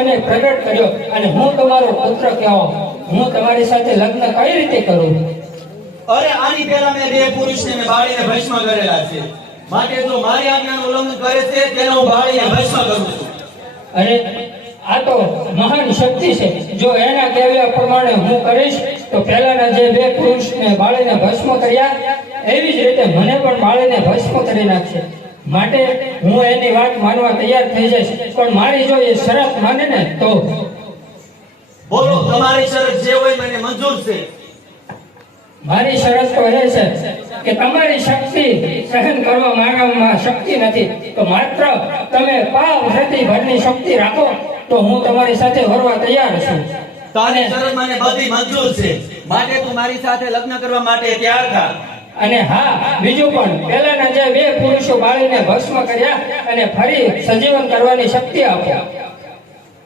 મને પ્રગટ કર્યો અને હું તમારો પુત્ર કહેવાઉં. હું તમારી સાથે લગ્ન કઈ રીતે કરું? અરે આની પહેલા મેં બે પુરુષને બાળીને ભસ્મ કરેલા છે, માટે જો મારી આજ્ઞાનું ઉલ્લંઘન કરે છે તેને હું બાળીને ભસ્મ કરું છું. અરે આ તો મહાન શક્તિ છે. જો એના કહેવા પ્રમાણે હું કરીશ તો પહેલાના જે બે પુરુષને બાળીને ભસ્મ કર્યા એવી જ રીતે મને પણ બાળીને ભસ્મ કરી નાખશે. માટે હું એની વાત માનવા તૈયાર થઈ જઈશ, પણ મારી જો એ શરત માને ને તો. બોલો, તમારી શરત જે હોય મને મંજૂર છે. મારી શરત તો એ છે કે તમારી શક્તિ સહન કરવા માનવમાં શક્તિ નથી, તો માત્ર તમે પાવ પ્રતિ ભરની શક્તિ રાખો તો હું તમારી સાથે વરવા તૈયાર છું. તારી શરત મને બધી મંજૂર છે, માટે તું મારી સાથે લગ્ન કરવા માટે તૈયાર થા. અને હા, બીજું પણ પહેલાના જે બે પુરુષો બાળીને ભસ્મ કર્યા અને ફરી સજીવન કરવાની શક્તિ આપો.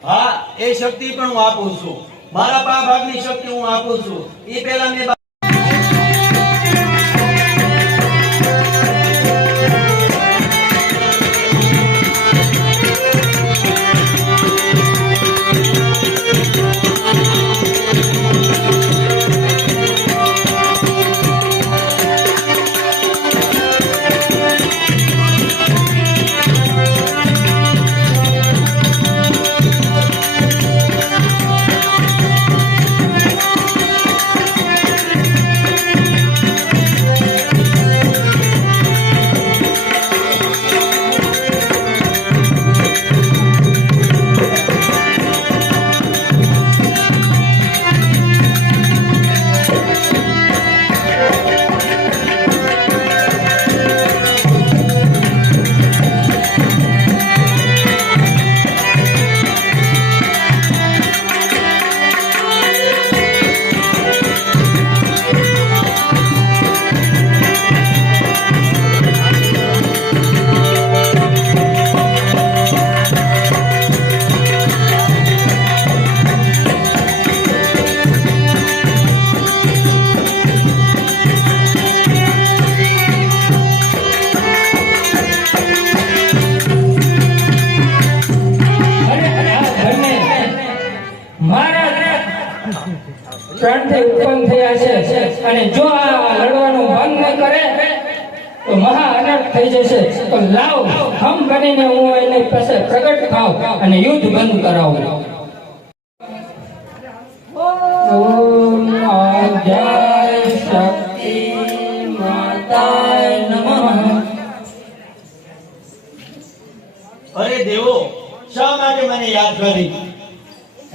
હા, એ શક્તિ પણ હું આપું છું. મારા પા ભાગની શક્તિ હું આપું છું. એ પહેલા મેં ત્રણથી ઉત્પન્ન થયા છે અને જો આ લડવાનું બંધ ન કરે તો મહા અનર્થ થઈ જશે. તો લાવ હમ બનીને હું એની પાસે પ્રગટ થાવ અને યુદ્ધ બંધ કરાવું. ઓમ આદ્યાય શક્તિ માતાય નમઃ. અરે દેવો, શા માટે મને યાદ કરી?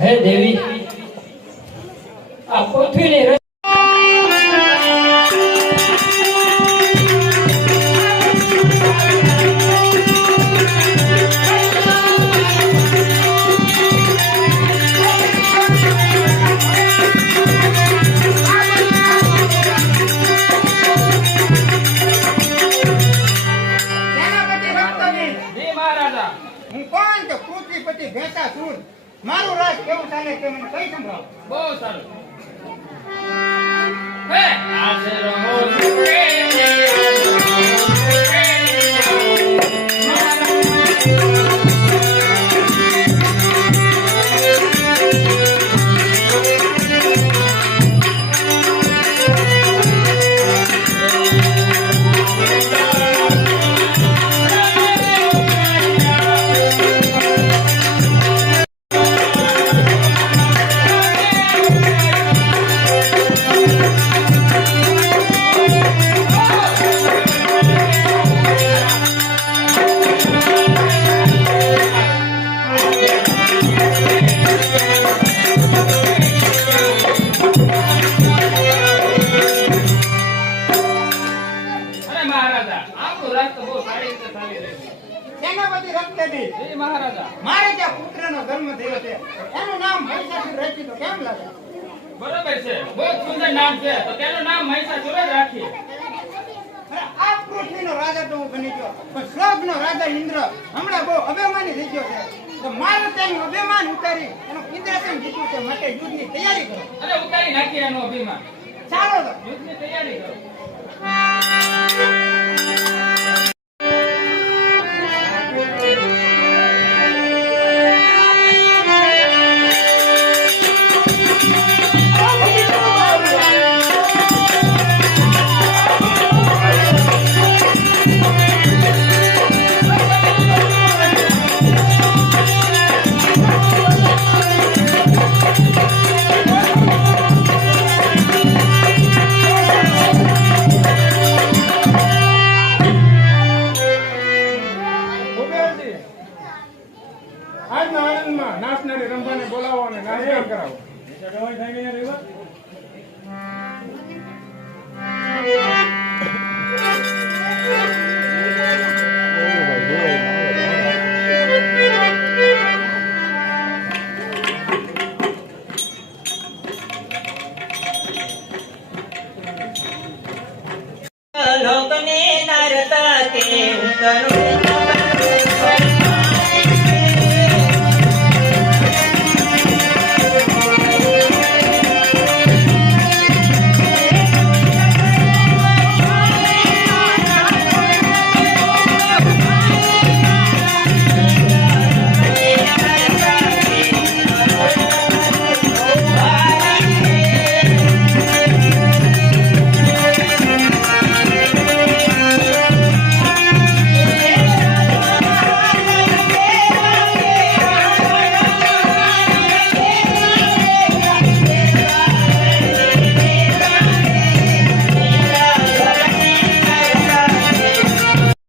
હે દેવી, આ પૃથ્વીની મારું રાજ કેવું ચાલે તે મને કઈ સંભળાવો. બહુ સારું. મારે ત્યાં પુત્રનો જન્મ થયો છે, એનું નામ મહિષાસુર રાખ્યું તો કેમ લાગે? બરોબર છે, બહુ સુંદર નામ છે, તો તેનું નામ મહિષાસુર જ રાખીએ. આ પૃથ્વીનો રાજા તો હું બની ગયો, પણ સ્વર્ગનો રાજા ઇન્દ્ર હમણાં બહુ અભિમાની થઈ ગયો છે. તો મારે તેનું અભિમાન ઉતારી એનું ઇન્દ્રસન જીતવું છે, માટે યુદ્ધની તૈયારી કરો. અરે ઉતારી નાખીએ એનું અભિમાન. ચાલો તો યુદ્ધની તૈયારી કરો. ગામમાં નાચનારી રંભાને બોલાવો અને નાચગાન કરાવો. લોકને નરતા કે કરું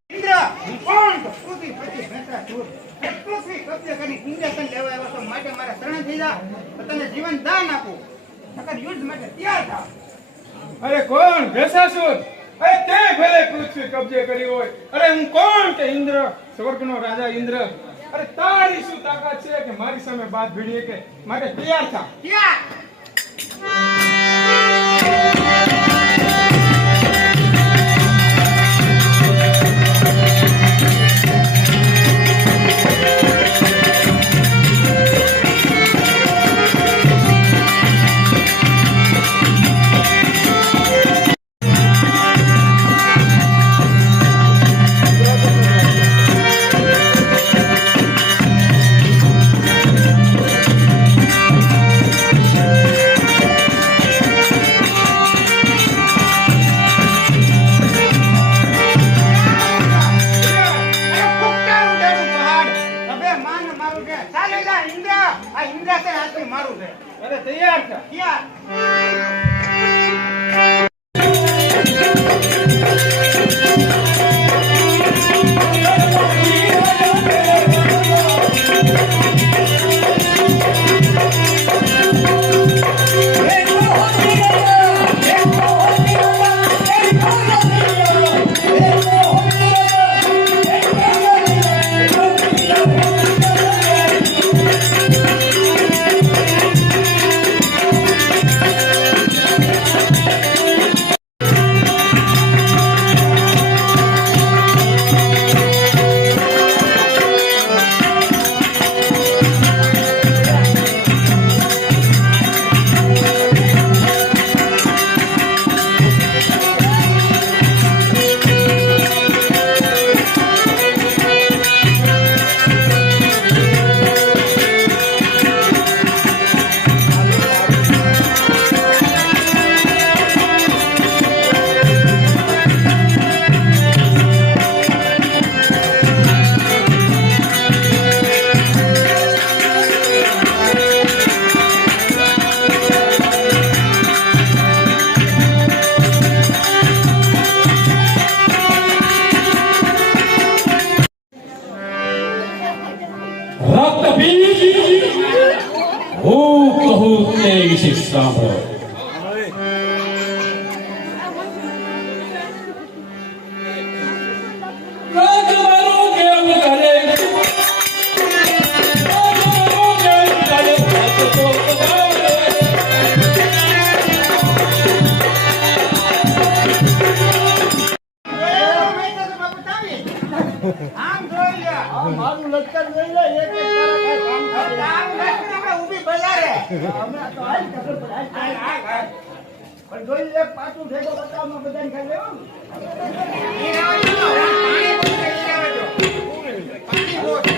ઇન્દ્ર, હું કોણ છું? પૃથ્વી પછી ભેંસાસુર. એ પૃથ્વી કબજે કરી ઇન્દ્રસન લેવા આવ્યો છો, માટે મારા શરણ થઈ જા, તો તને જીવન દાન આપું. નકર યુદ્ધ માટે તૈયાર થા. અરે કોણ? ભેસાસુર? અરે તે ભલે પૃથ્વી કબજે કરી હોય. અરે હું કોણ કે ઇન્દ્ર, સ્વર્ગનો રાજા ઇન્દ્ર? અરે તારી શું તાકાત છે કે મારી સામે બાદ ભીડીએ કે? માટે તૈયાર થા. તૈયાર. અરે ફૂંકતા ઉડાડું પહાડ. હવે માન મારું છે. ચાલે જા ઇન્દ્ર. આ ઇન્દ્રસન આથી મારું છે. અરે તૈયાર થા. તૈયાર. રક્તબીજ હું કહું તે વિશે સાંભળો. રાજમાનું કેવું કરે? રાજમાનું કેવું કરે? ભક્તો પધારે. આમ જોઈ લે. મારું લશ્કર જોઈ લે. એક એક કરે કામ કરે. આમ લશ્કર આપણે ઊભી બજારે. અમે તો હાલ કસર પર હાલ. પણ જોઈ લે પાછું ભેગો બતાવમાં બધાને ખાઈ લેવું. ઈ રાવજો. પાણી બોલે ઈ રાવજો. પાણી બોલે.